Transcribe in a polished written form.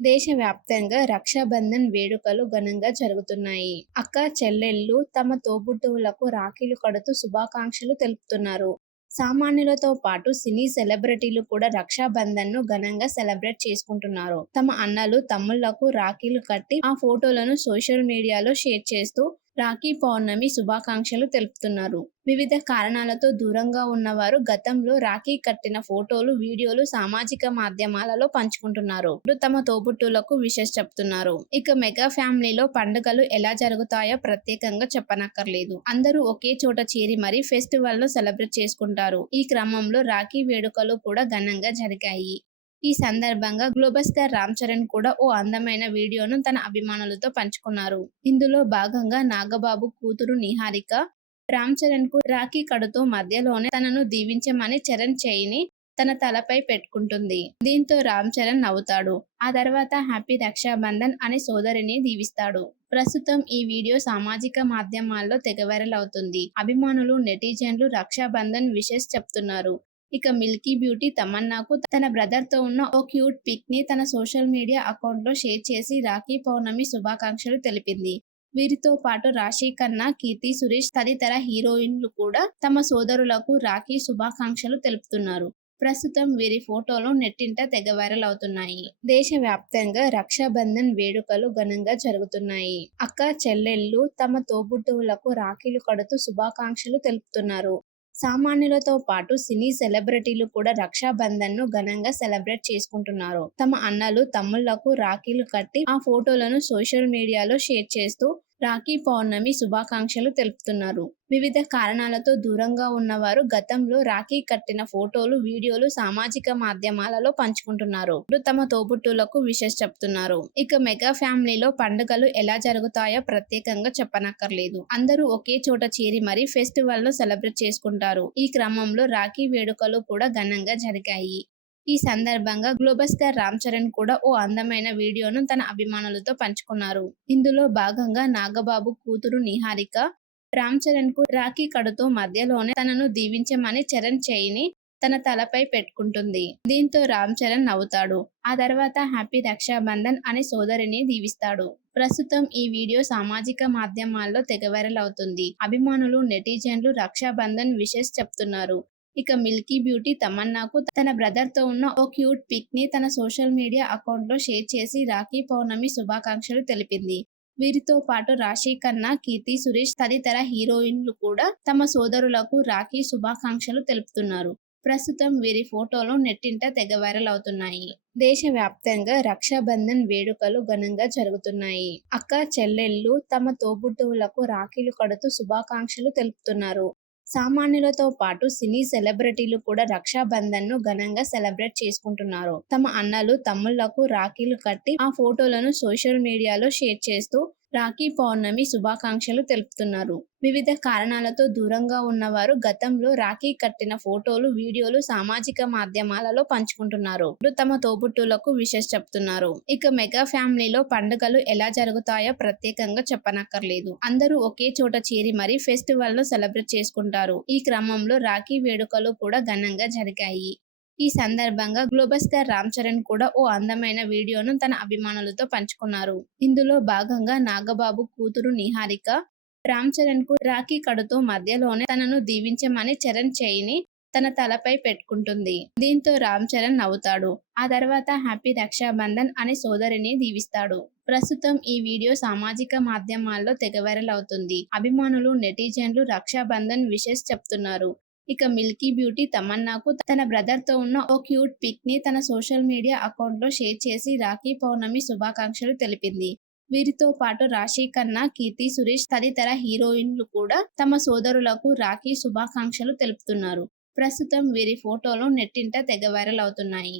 దేశవ్యాప్తంగా రక్షాబంధన్ వేడుకలు ఘనంగా జరుగుతున్నాయి. అక్క చెల్లెళ్లు తమ తోబుట్టువులకు రాఖీలు కడుతూ శుభాకాంక్షలు తెలుపుతున్నారు. సామాన్యులతో పాటు సినీ సెలబ్రిటీలు కూడా రక్షాబంధన్ను ఘనంగా సెలబ్రేట్ చేసుకుంటున్నారు. తమ అన్నలు, తమ్ముళ్లకు రాఖీలు కట్టి ఆ ఫోటోలను సోషల్ మీడియాలో షేర్ చేస్తూ రాఖీ పౌర్ణమి శుభాకాంక్షలు తెలుపుతున్నారు. వివిధ కారణాలతో దూరంగా ఉన్నవారు గతంలో రాఖీ కట్టిన ఫోటోలు, వీడియోలు సామాజిక మాధ్యమాలలో పంచుకుంటున్నారు. తమ తోబుట్టువులకు విషెస్ చెప్తున్నారు. ఇక మెగా ఫ్యామిలీలో పండుగలు ఎలా జరుగుతాయో ప్రత్యేకంగా చెప్పనక్కర్లేదు. అందరూ ఒకే చోట చేరి మరీ ఫెస్టివల్ ను సెలబ్రేట్ చేసుకుంటారు. ఈ క్రమంలో రాఖీ వేడుకలు కూడా ఘనంగా జరిగాయి. ఈ సందర్భంగా గ్లోబల్ స్టార్ రామ్ చరణ్ కూడా ఓ అందమైన వీడియోను తన అభిమానులతో పంచుకున్నారు. ఇందులో భాగంగా నాగబాబు కూతురు నిహారిక రామ్ చరణ్ కు రాఖీ కడుతూ మధ్యలోనే తనను దీవించమని చరణ్ చేయిని తన తలపై పెట్టుకుంటుంది. దీంతో రామ్ చరణ్ నవ్వుతాడు. ఆ తర్వాత హ్యాపీ రక్షాబంధన్ అని సోదరిని దీవిస్తాడు. ప్రస్తుతం ఈ వీడియో సామాజిక మాధ్యమాల్లో తెగ వైరల్ అవుతుంది. అభిమానులు, నెటిజన్లు రక్షాబంధన్ విషెస్ చెప్తున్నారు. ఇక మిల్కీ బ్యూటీ తమన్నాకు తన బ్రదర్ తో ఉన్న ఓ క్యూట్ పిక్ ని తన సోషల్ మీడియా అకౌంట్ లో షేర్ చేసి రాఖీ పౌర్ణమి శుభాకాంక్షలు తెలిపింది. వీరితో పాటు రాశి ఖన్నా, కీర్తి సురేష్ తదితర హీరోయిన్లు కూడా తమ సోదరులకు రాఖీ శుభాకాంక్షలు తెలుపుతున్నారు. ప్రస్తుతం వీరి ఫోటోలు నెట్టింట తెగ వైరల్ అవుతున్నాయి. దేశవ్యాప్తంగా రక్షాబంధన్ వేడుకలు ఘనంగా జరుగుతున్నాయి. అక్క చెల్లెళ్లు తమ తోబుట్టువులకు రాఖీలు కడుతూ శుభాకాంక్షలు తెలుపుతున్నారు. సామాన్యులతో పాటు సినీ సెలబ్రిటీలు కూడా రక్షాబంధన్ ను ఘనంగా సెలబ్రేట్ చేసుకుంటున్నారు. తమ అన్నలు, తమ్ముళ్లకు రాఖీలు కట్టి ఆ ఫోటోలను సోషల్ మీడియాలో షేర్ చేస్తూ రాఖీ పౌర్ణమి శుభాకాంక్షలు తెలుపుతున్నారు. వివిధ కారణాలతో దూరంగా ఉన్నవారు గతంలో రాఖీ కట్టిన ఫోటోలు, వీడియోలు సామాజిక మాధ్యమాలలో పంచుకుంటున్నారు. తమ తోబుట్టువులకు విషెస్ చెప్తున్నారు. ఇక మెగా ఫ్యామిలీలో పండుగలు ఎలా జరుగుతాయో ప్రత్యేకంగా చెప్పనక్కర్లేదు. అందరూ ఒకే చోట చేరి మరీ ఫెస్టివల్ ను సెలబ్రేట్ చేసుకుంటారు. ఈ క్రమంలో రాఖీ వేడుకలు కూడా ఘనంగా జరిగాయి. ఈ సందర్భంగా గ్లోబల్ స్టార్ రామ్ చరణ్ కూడా ఓ అందమైన వీడియోను తన అభిమానులతో పంచుకున్నారు. ఇందులో భాగంగా నాగబాబు కూతురు నిహారిక రామ్ చరణ్ కు రాఖీ కడుతూ మధ్యలోనే తనను దీవించమని చరణ్ చేయిని తన తలపై పెట్టుకుంటుంది. దీంతో రామ్ చరణ్ నవ్వుతాడు. ఆ తర్వాత హ్యాపీ రక్షాబంధన్ అని సోదరిని దీవిస్తాడు. ప్రస్తుతం ఈ వీడియో సామాజిక మాధ్యమాల్లో తెగ వైరల్ అవుతుంది. అభిమానులు, నెటిజన్లు రక్షాబంధన్ విషెస్ చెప్తున్నారు. ఇక మిల్కీ బ్యూటీ తమన్నాకు తన బ్రదర్ తో ఉన్న ఓ క్యూట్ పిక్ ని తన సోషల్ మీడియా అకౌంట్ లో షేర్ చేసి రాఖీ పౌర్ణమి శుభాకాంక్షలు తెలిపింది. వీరితో పాటు రాశి ఖన్నా, కీర్తి సురేష్ తదితర హీరోయిన్లు కూడా తమ సోదరులకు రాఖీ శుభాకాంక్షలు తెలుపుతున్నారు. ప్రస్తుతం వీరి ఫోటోలు నెట్టింట తెగ వైరల్ అవుతున్నాయి. దేశవ్యాప్తంగా రక్షాబంధన్ వేడుకలు ఘనంగా జరుగుతున్నాయి. అక్క చెల్లెళ్లు తమ తోబుట్టువులకు రాఖీలు కడుతూ శుభాకాంక్షలు తెలుపుతున్నారు. సామాన్యులతో పాటు సినీ సెలబ్రిటీలు కూడా రక్షాబంధన్ ను ఘనంగా సెలబ్రేట్ చేసుకుంటున్నారు. తమ అన్నలు, తమ్ముళ్లకు రాఖీలు కట్టి ఆ ఫోటోలను సోషల్ మీడియాలో షేర్ చేస్తూ రాఖీ పౌర్ణమి శుభాకాంక్షలు తెలుపుతున్నారు. వివిధ కారణాలతో దూరంగా ఉన్నవారు గతంలో రాఖీ కట్టిన ఫోటోలు, వీడియోలు సామాజిక మాధ్యమాలలో పంచుకుంటున్నారు. తమ తోబుట్టువులకు విషెస్ చెప్తున్నారు. ఇక మెగా ఫ్యామిలీలో పండుగలు ఎలా జరుగుతాయో ప్రత్యేకంగా చెప్పనక్కర్లేదు. అందరూ ఒకే చోట చేరి మరీ ఫెస్టివల్ ను సెలబ్రేట్ చేసుకుంటారు. ఈ క్రమంలో రాఖీ వేడుకలు కూడా ఘనంగా జరిగాయి. ఈ సందర్భంగా గ్లోబల్ స్టార్ రామ్ చరణ్ కూడా ఓ అందమైన వీడియోను తన అభిమానులతో పంచుకున్నారు. ఇందులో భాగంగా నాగబాబు కూతురు నిహారిక రామ్ చరణ్ కు రాఖీ కడుతూ మధ్యలోనే తనను దీవించమని చరణ్ చేయిని తన తలపై పెట్టుకుంటుంది. దీంతో రామ్ చరణ్ నవ్వుతాడు. ఆ తర్వాత హ్యాపీ రక్షాబంధన్ అని సోదరిని దీవిస్తాడు. ప్రస్తుతం ఈ వీడియో సామాజిక మాధ్యమాల్లో తెగ వైరల్ అవుతుంది. అభిమానులు, నెటిజన్లు రక్షాబంధన్ విషెస్ చెప్తున్నారు. ఇక మిల్కీ బ్యూటీ తమన్నాకు తన బ్రదర్ తో ఉన్న ఓ క్యూట్ పిక్ ని తన సోషల్ మీడియా అకౌంట్ లో షేర్ చేసి రాఖీ పౌర్ణమి శుభాకాంక్షలు తెలిపింది. వీరితో పాటు రాశి ఖన్నా, కీర్తి సురేష్ తదితర హీరోయిన్లు కూడా తమ సోదరులకు రాఖీ శుభాకాంక్షలు తెలుపుతున్నారు. ప్రస్తుతం వీరి ఫోటోలు నెట్టింట తెగ వైరల్ అవుతున్నాయి.